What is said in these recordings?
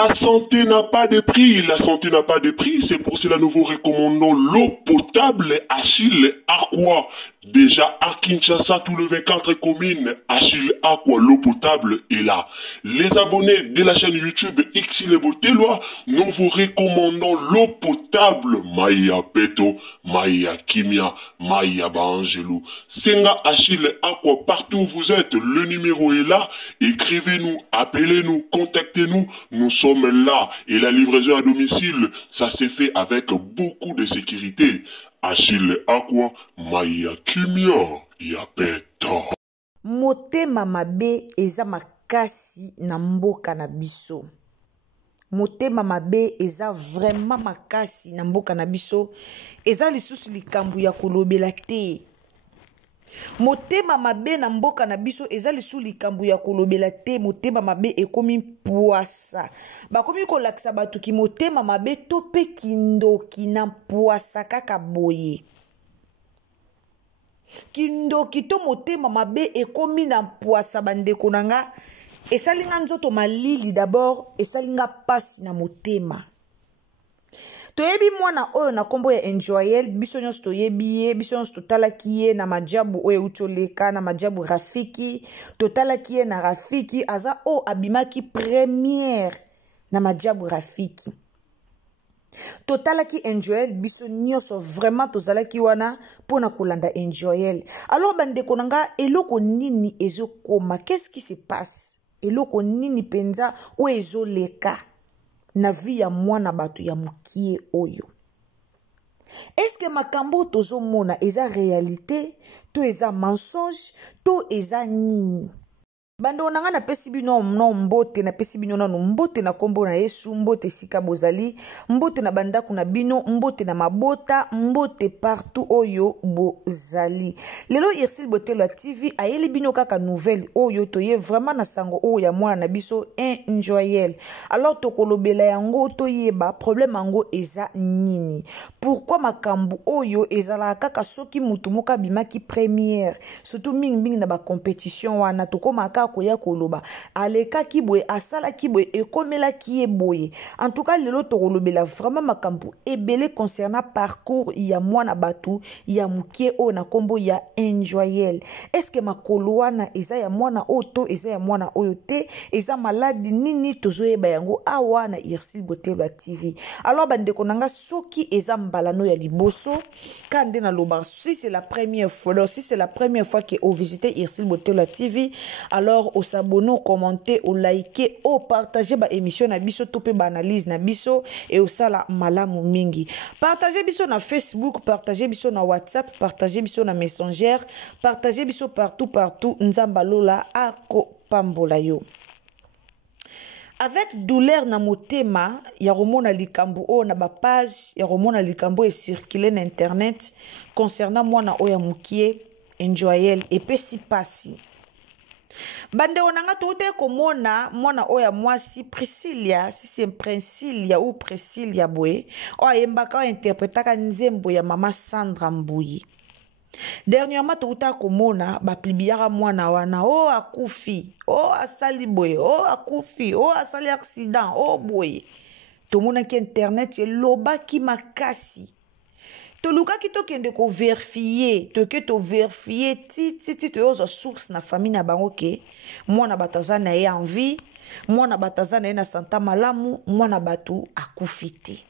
La santé n'a pas de prix, la santé n'a pas de prix, c'est pour cela nous vous recommandons l'eau potable Achille Aqua. Déjà à Kinshasa, tous les 24 communes, Achille Aqua, l'eau potable est là. Les abonnés de la chaîne YouTube Xile Botelwa, nous vous recommandons l'eau potable Maya Peto, Maya Kimia, Maya Bangelou. Senga Achille Aqua, partout où vous êtes, le numéro est là. Écrivez-nous, appelez-nous, contactez-nous. Nous sommes là. Et la livraison à domicile, ça s'est fait avec beaucoup de sécurité. Achille Aqua, Maya Kimia, Yapeto. Motema mabe eza makasi na mboka na biso. Motema mabe eza vraiment makasi na mboka na biso. Eza lisusu likambu ya kolobela te. Motema mabe na mboka na biso eza lisusu likambu ya kolobela te. Motema mabe ekomi puasa. Bakomi kolakisa batu ki motema mabe tope kindoki na puasa kaka boye. Kindoki to motema mabe ekomi na puasa bandeko nanga. Esalinga nzoto malili d'abord, esalinga pasi na motema. Toyebi mwana oyo na kombo ya Enjoyel, biso nyonso toyebi ye, biso nyonso totalaki ye na majabu oyo ucholeka, na majabu Rafiki, totalaki ye na Rafiki, aza o abimaki première na majabu Rafiki. Totalaki Enjoyel, biso nyonso vraiment tozalaki wana pona kolanda Enjoyel. Alors bandeko nanga, eloko nini ezokoma? Qu'est-ce qui se passe? Eloko nini penza o ezoleka na vie ya mwana batu ya mukie oyo? Est-ce que makambo tozo mona eza réalité, to eza mensonge, to eza nini? Bando nanga na pesi bino no mbote, na pesi bino no mbote na kombo na Yesu, mbote sika bozali, mbote na bandaku na bino, mbote na mabota, mbote partout oyo bozali. Lelo Irsil Botelwa TV ayeli bino kaka nouvelle oyo toye vraiment na sango oyo ya mwana na biso Enjoyel. Alors tokolobela yango toyeba problème yango eza nini? Pourquoi makambu oyo ezala kaka soki mutu moka bimaki première, surtout mingi na ba compétition wana tokoma koya koloba aleka kibwe asala kibwe ekomela kieboye. En tout cas lelo tokolobela vraiment makambu ebele concernant parcours ya mwana batu ya mukie o na kombo ya Enjoyel. Est-ce que makolo wana eza ya mwana oto eza ya mwana oyo te? Eza maladi nini tozoyeba yango awa na Irsil Botelwa TV. Alors bandeko nanga soki eza mbalano ya liboso kande na loba, si c'est la première fois, alors si c'est la première fois que vous visitez Irsil Botelwa TV, alors au s'abonner, au commenter, au liker, au partager ba émission na biso, tope ba analyse na biso et au sala malamu mingi. Partagez biso na Facebook, partagez biso na WhatsApp, partagez biso na Messenger, partagez biso partout, nzambalola ako pambola yo. Avec douleur na motema, ya romona likambo o na ba page, ya romona likambo e circuler na internet concernant mwana oya mukie Enjoyel et pesi pasi. Bande onanga toute komona mwana oya mwasi Priscilla, si c'est Priscilla ou Priscilla boye, o yembaka interprétaka nzembo ya mama Sandra Mbuyi. Dernièrement touta komona ba plibiara mwana wana o akufi, o asali boye, o akufi, o asali accident, o boye. Tomona ki internet ye loba ki makasi. Toluka ki to kende ko vérifier, to vérifier ti to yoza source na famille na bango ke mwana batazana ye en vie, mwana batazana ye na santa malamu, mwana batu akufite.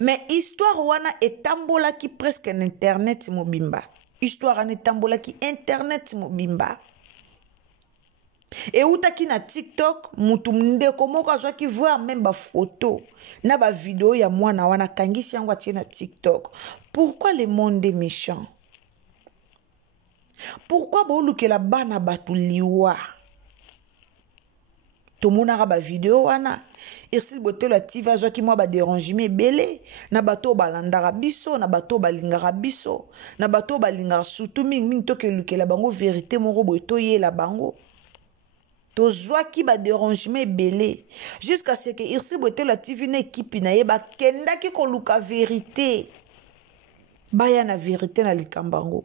Mais histoire wana etambola ki presque en internet mobimba. Histoire wana etambola ki internet mobimba. Et outaki na TikTok, mutu mndeko moko azwaki voir même ba photo na ba vidéo ya mwana wana kangisi yango atie na TikTok. Pourquoi le monde est méchant? Pourquoi bolukela bana batu liwa? Tomonaka ba vidéo wana Irsil Botelwa TV azwaki mwa ba dérangement belé na bato balandaka biso, na bato balingaka biso, na bato balingaka surtout mingi toke lukela bango vérité moko boye toyela bango. Tozwaki ba dérangement belé jusqu'à ce que Irsil Botelwa TV na équipe na ye ba kendaki koluka vérité. Baya na vérité na likambango.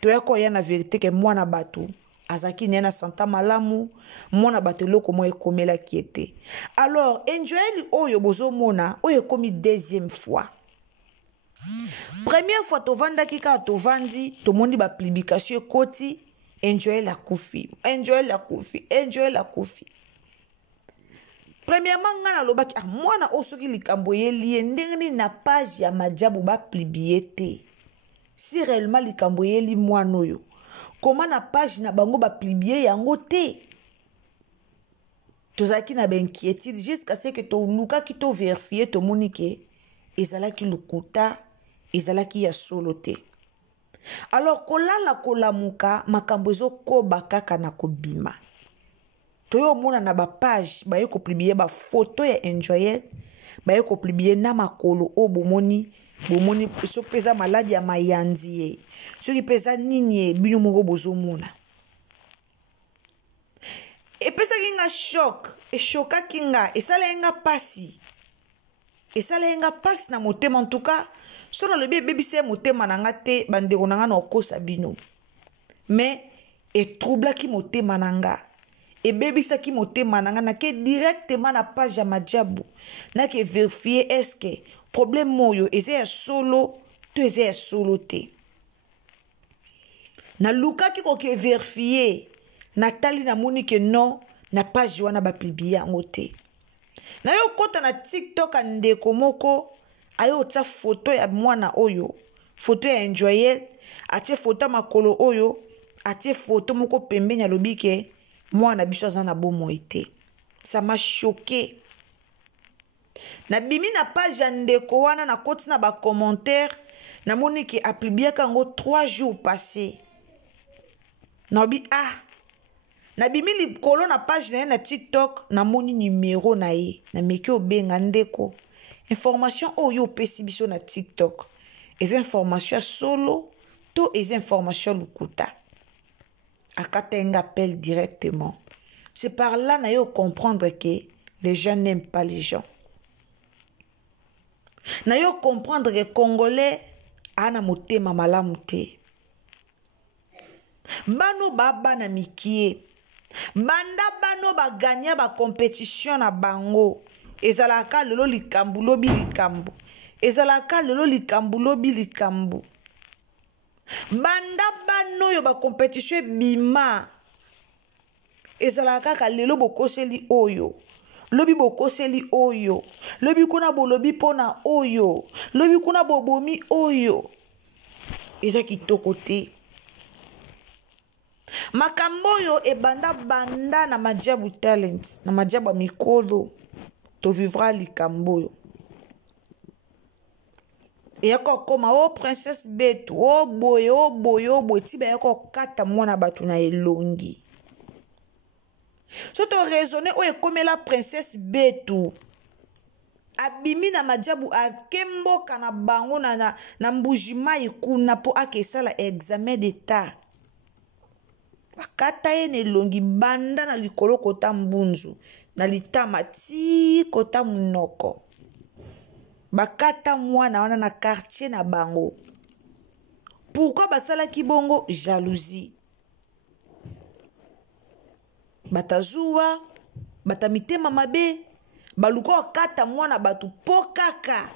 Toya ko ya na vérité ke mwana batu azaki nena santa malamu mona bateloko mo ekomela kiete. Alors Enjoyel oyo bozomona oyo ekomi deuxième fois. Première fois tovandaki ka tovandi tomondi ba publication koti Enjoyel akufi. Enjoyel akufi. Enjoyel akufi. Premièrement ngana lobaki mwana osoki likambo yeli ndenge na page ya Madjabu ba plibiete. Si réellement likambo yeli mwana oyo comment na page na bango ba plibie yango te. Tozaki na inquiétude jusqu'à ce que to luka ki to vérifier to monike ezalaki lukuta ezalaki ya solo te. Alors kolala kolamuka makambo ezokoba kaka na kobima. Toyo mona na ba page baye ko publier ba photo ya Enjoyel baye ko publier na makolo o bomoni so pesa maladi ya mayandi ye soki pesa nini ye bino moko bozomona epesaki nga shock eshokaki nga esalenga pasi na motema. En tout cas so nalobi ebebisi motema na nga te bandeko na nga na okosa bino mais etroublaki motema na nga ebebisaki motema na nga nake directement na page ya Madjabu nake vérifier est-ce que problème moyo eza ya solo to eza ya solo te. Na lukaki koke vérifier natali na moni ke non na page wana ba publier yango te. Na yo kota na TikTok ndeko moko ayo tsa photo ya mwana oyo photo ya Enjoyel atie photo makolo oyo atie photo moko pembeni ya lobike mwana biso aza na bomo ete. Ça m'a choqué. Na bimi na page ya ndeko wana na koti na ba commentaire na moni ki aplibiaka ngo 3 jours passés. Na bi na bimi likolo na page na TikTok na moni numéro na ye na meki obenga ndeko. Information oyo pesi biso na TikTok. Ez information solo to ez information lukuta. Akata un appel directement. C'est par là na yo comprendre que les gens n'aiment pas les gens. Na yo comprendre que Congolais ana motema malamu te. Bano baba na mikie. Banda bano ba gagner ba compétition na bango. Ezalaka lelo likambu lobi likambu. Ezalaka lelo likambu lobi likambu. Banda bano yo ba compétition bima. Ezalaka ka lelo bokoseli oyo. Lobi bokoseli oyo. Lobi kuna bolobi pona oyo. Lobi kuna bobomi oyo. Eza kitoko te. Makambo yo ebanda banda na Madjabu talent. Na Madjabu mikolo. To vivra likambo yo. Yako koma o princesse betu. O boyo. Tiba yako kata mwana batu na elongi. So to raisonner o ekome la princesse betu. Abimi na Madjabu akembo kana bango na mbujima ikuna po akesala examen d'état. Bakata ye nelongi banda na likolo kota mbunzu. Na litama ti kota munoko. Bakata mwana wana na quartier na bango. Pourquoi basala kibongo? Jalousie. Batazuwa, batamitema mabe, baluko kata mwana batu po kaka.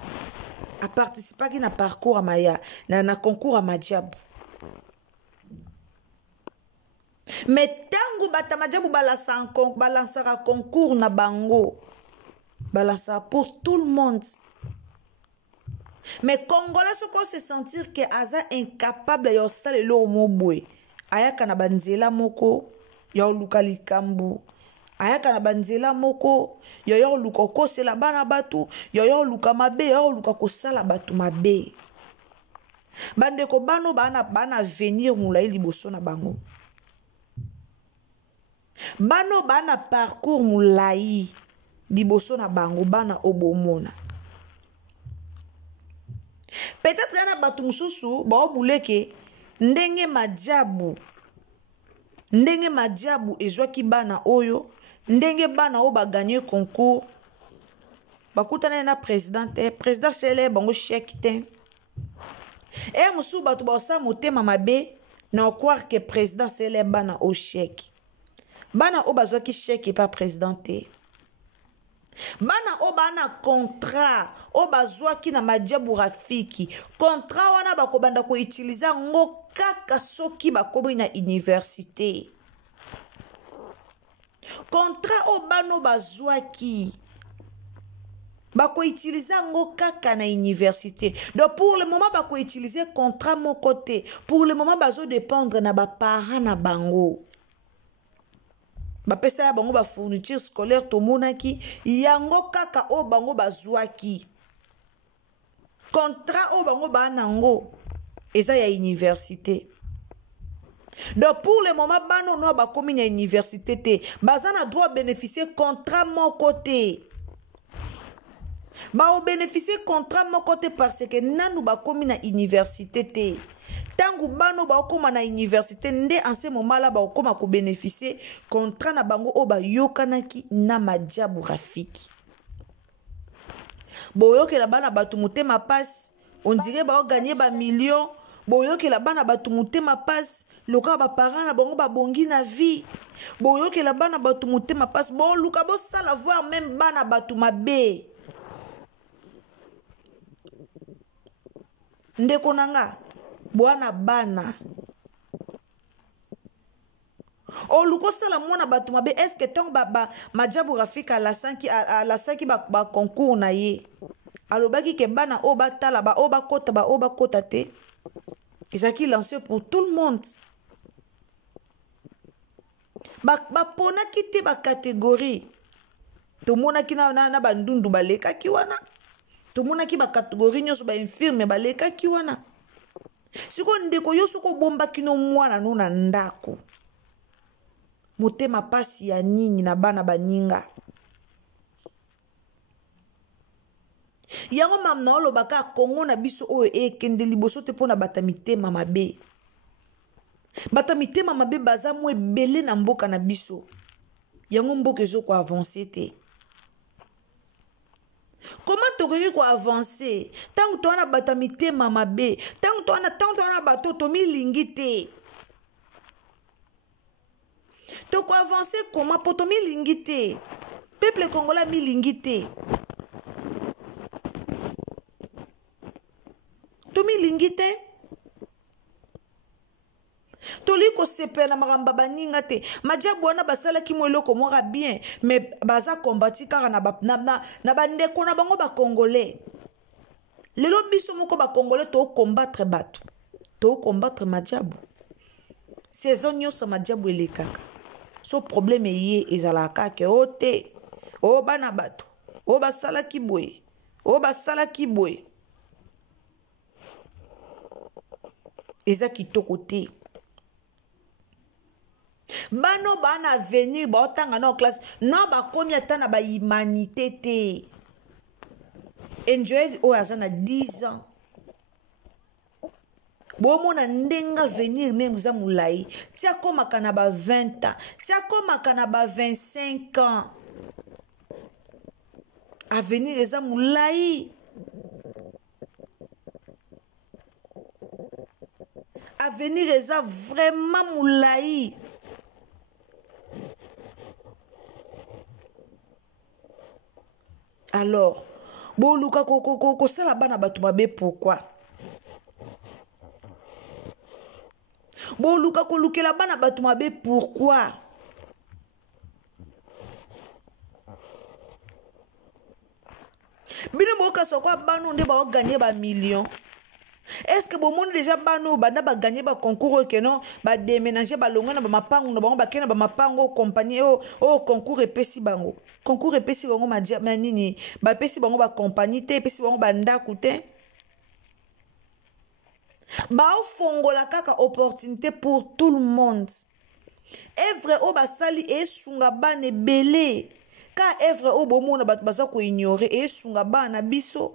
A participaki na parcours amaya, na concours à Madjabu. Mais tangu bata Madjabu balansaka concours na bango. Balansaka pour tout le monde. Mais Congolais soko se sentir que aza incapable yo sale lo mobwe. Ayaka na banzela moko yo luka likambu. Ayaka na banzela moko yo luka kosela bana batu, yo luka mabe, yo luka kosala batu mabe. Bandeko bano bana venir mulai liboso na bango. Bano bana parcours mulai liboso na bango bana obomona. Peut-être yana batu mususu ba obuleke ndenge Madjabu ezwaki bana oyo ndenge bana o ba gagner concours bakutana na président célèbre bango chèque te musu batu ba sa motema mabe na croire que président c'est les bana au chèque. Bana o bazwa ki chèque pas président te. Bana o bana contrat o bazwa ki na majabu rafiki. Contrat wana bako banda ko utiliser ngo kaka soki bakomi na université. Contrat o bano bazwa ki bako utiliser ngo kaka na université. Donc pour le moment bako utiliser contrat mon côté. Pour le moment bazo dépendre na ba parents na bango. Bapesa ya bango ba fourniture scolaire to monaki yango kaka o bango bazwaki. Contrat o bango ba nango eza ya université. Donc pour le moment bano no ba komi na université te bazana droit bénéficier contrat mon côté. Ba o bénéficier contrat mon côté parce que nanu ba komi na université te. Tangu bano ba okoma na université nde en ce moment là ba okoma ko bénéficier contrat na bango o ba yokanaki na majabu rafiki. Boyoke la bana batu mutema passe, on dirait ba o gagner ba millions. Boyoke la bana batu mutema passe, loka ba parents na bango ba bongi na vie. Boyoke la bana batu mutema passe, bo luka bo sala voir même bana batu mabe. Ndeko nanga bwana bana o luko sala mwana batu mabe est-ce que tong ba majabu rafika à la 5 ba concours na ye alobaki ke bana o batala ba o bakota te ezaki lancé pour tout le monde ba pona kiti ba catégorie to mona kina na bandundu baleka ki wana to mona ki ba catégorie nyoso ba infirme baleka ki wana. Siko ndeko yoso ko bomba kino mwana nuna ndako. Mutema pasi ya nini na bana baninga. Yango mamna olo baka Kongo na biso oyo ekende liboso te pona batamitema mabe. Batamitema mabe baza mwe bele na mboka na biso. Yango mboka ezo ko avancer te. Comment tu ko avancer? Tant que tu as batamité mamabe, tant que tu as bateau tomi lingite. Tu ko avancer comment pour tomi lingite? Peuple congolais mi lingite. Tomi lingite. Toliko sepe na maramba baninga te majabu wana basala ki mweloko mwara bien mais baza kombati kaka na bandeko na bango ba congolais lelo biso moko ba congolais to combattre batu to combattre majabu saison nyonso majabu elekaka so problème ye ezalaka ke ote o bana batu o basala ki boye o basala ki boye eza kitoko te. Bano bana venir ba otanga na classe na ba komi atana ba humanité te. Enjoy o azana 10 ans. Bo mona ndenga venir même za mulai. Tia koma kana ba 20 ans. Tia koma kana ba 25 ans. Avenir za mulai. Avenir eza vraiment mulai. Alors, bon luka ko sala bana batu mabe pourquoi? Bon luka ko lukela bana batu mabe pourquoi? Bino boka sokwa bano nde ba gagner ba millions. Est-ce que bon monde déjà bano banda ba gagner ba concours que non ba déménager ba longo na ba mapango na bango ba kena ba mapango compagnie o concours epesi bango manini ba pesi bango ba compagnie te pesi bango ba ndaku te ba ofongola kaka opportunité pour tout le monde. Evre o basali esunga bane belé ka evre o bomona bat baza ko ignorer esunga bana biso.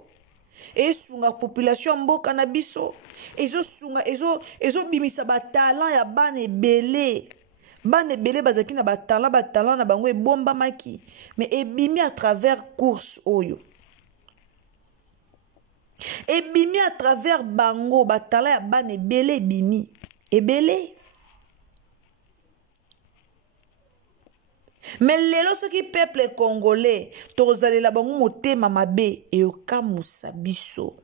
Esunga population mboka na biso ezo bimisa ba talent ya bane belé bazaki na ba talent na bango ebomba maki mais ebimi à travers course oyo ebimi à travers bango ba talent ya bane belé ebimi ebele. Mais lelo soki peuple congolais tozalela bango motema mabe eyokamusa biso.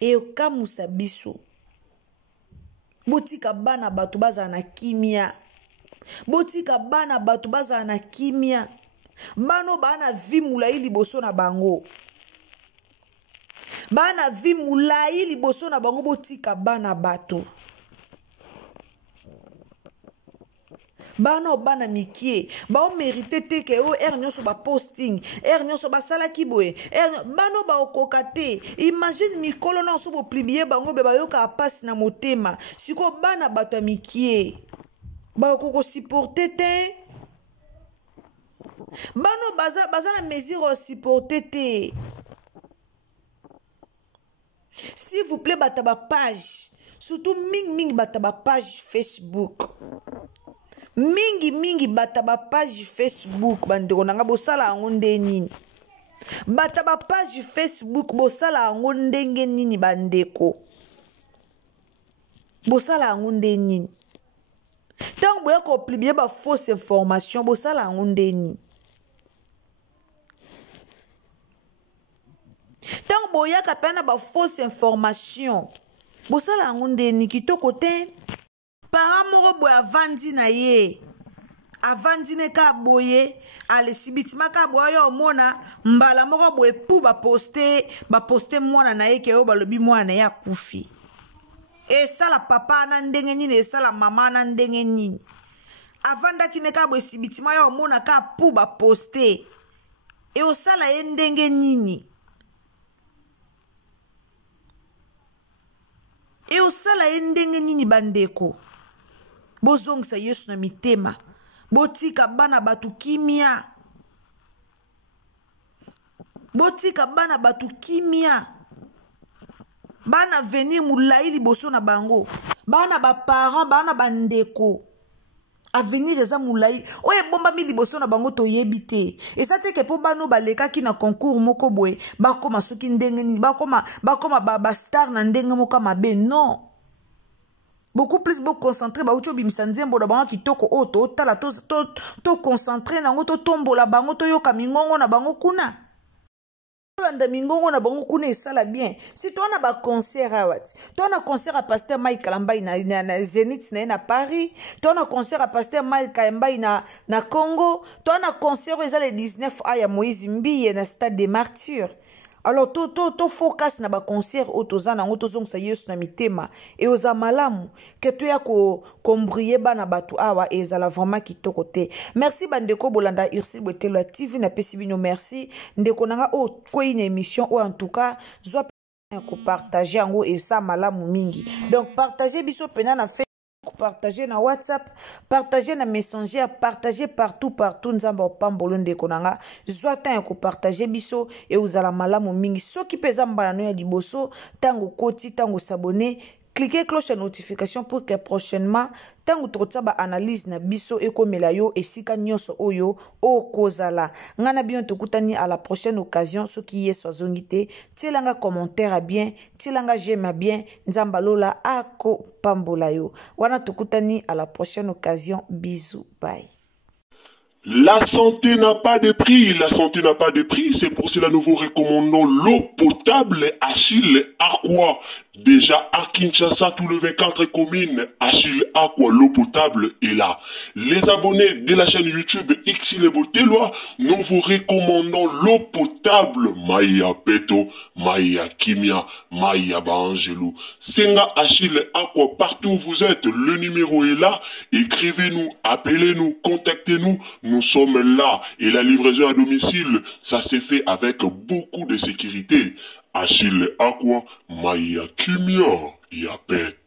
Eyokamusa biso. Botika bana batu baza na kimia. Botika bana batu baza na kimia. Bano bana vimula liboso na bango. Bana vimula liboso na bango botika bana batu. Bana bana mikie. Ba o mérité te ke o nyoso ba posting. Nyoso ba sala kiboe. Bano ba okokate. Imagine mikolo na so bo plibier bango be ba yoka passe na motema. Siko bana bato mikie. Ba okoko supporter te. Bano baza na mesure supporter te. S'il vous plaît bataba page. Surtout ming bataba page Facebook. Mingi bataba page Facebook bandeko nanga bosala yango nini. Bataba page Facebook bosala yango ndenge nini bandeko. Bosala yango nini. Tant boya ko publier ba fausse information bosala yango nini. Tant boya ka pena ba fausse information bosala yango nini kitoko te. Para moko boye avandi na ye. Avandi ne ka boye. Ale sibitima ka boye yo mona. Mbala moko boye pou ba poste mwana na ye ke yo balobi mwana na ye akufi. E sala papa na ndenge nini. E sala mama na ndenge nini. Avanda ki ne ka boye sibitima yo mona ka pou ba poste. E o sala ye ndenge nini. E o sala ye ndenge nini bandeko. Bozongisa Yesu na mitema. Botika bana batu kimia. Botika bana batu kimia. Bana venir mulai liboso na bango. Bana ba parents, bana bandeko. Avenir eza mulai. Oye bomba mi liboso na bango to yebite. Et ça te ke po bano baleka ki na concours moko boye. Bakoma soki ndenge ni. Bakoma ba star na ndenge moka mabe. Non. Beaucoup plus concentré ba ucho bimsanzembo da bango kitoko o to tala to concentré nango to tombola bango to yoka mingongo na bango kuna. Landa mingongo na bango kuna esala bien. Si to na ba concert awat. To na concert à pasteur Mike Kalambai na Zenith na Paris, to na concert à pasteur Mike Kalambai na Congo, to na concert eza le 19 aya Moïse Mbiye na Stade des Martyrs. Alors to focus na ba concert otoza na otozongisa Yesu na mitema e oza malamu ke to ya ko kombrier bana batu awa ezala vraiment kitoko te. Merci bandeko bolanda Ursule Bwetelo TV na pesi bino merci ndeko nanga o ko une émission ou en tout cas zo ko partager yango et ça malamu mingi. Donc partager biso pena na partager na WhatsApp, partager na Messenger, partager partout nzamba opambolo ndeko nanga zwata ko partager biso et uzala malamu mingi soki peza mbala no ya liboso tango koti tango s'abonner. Cliquez cloche de notification pour que prochainement, tango totaba analyse na biso ekomela yo esika nyonso oyo o kozala. Ngana bien tukutani à la prochaine occasion soki yeso azongite. Tilanga commentaire à bien, tilanga j'aime à bien, nzamba lola ako pambola yo. Wana tukutani à la prochaine occasion. Bisous, bye. La santé n'a pas de prix, la santé n'a pas de prix, c'est pour cela nous vous recommandons l'eau potable Achille Aqua. Déjà à Kinshasa, tout le 24 communes, Achille Aqua, l'eau potable est là. Les abonnés de la chaîne YouTube Xile Boteloa, nous vous recommandons l'eau potable Maya Peto, Maya Kimia, Maya Bangelou. Senga Achille Aqua, partout où vous êtes, le numéro est là. Écrivez-nous, appelez-nous, contactez-nous. Nous sommes là et la livraison à domicile, ça s'est fait avec beaucoup de sécurité. Achille Aqua, Maya Kimia, Yapet.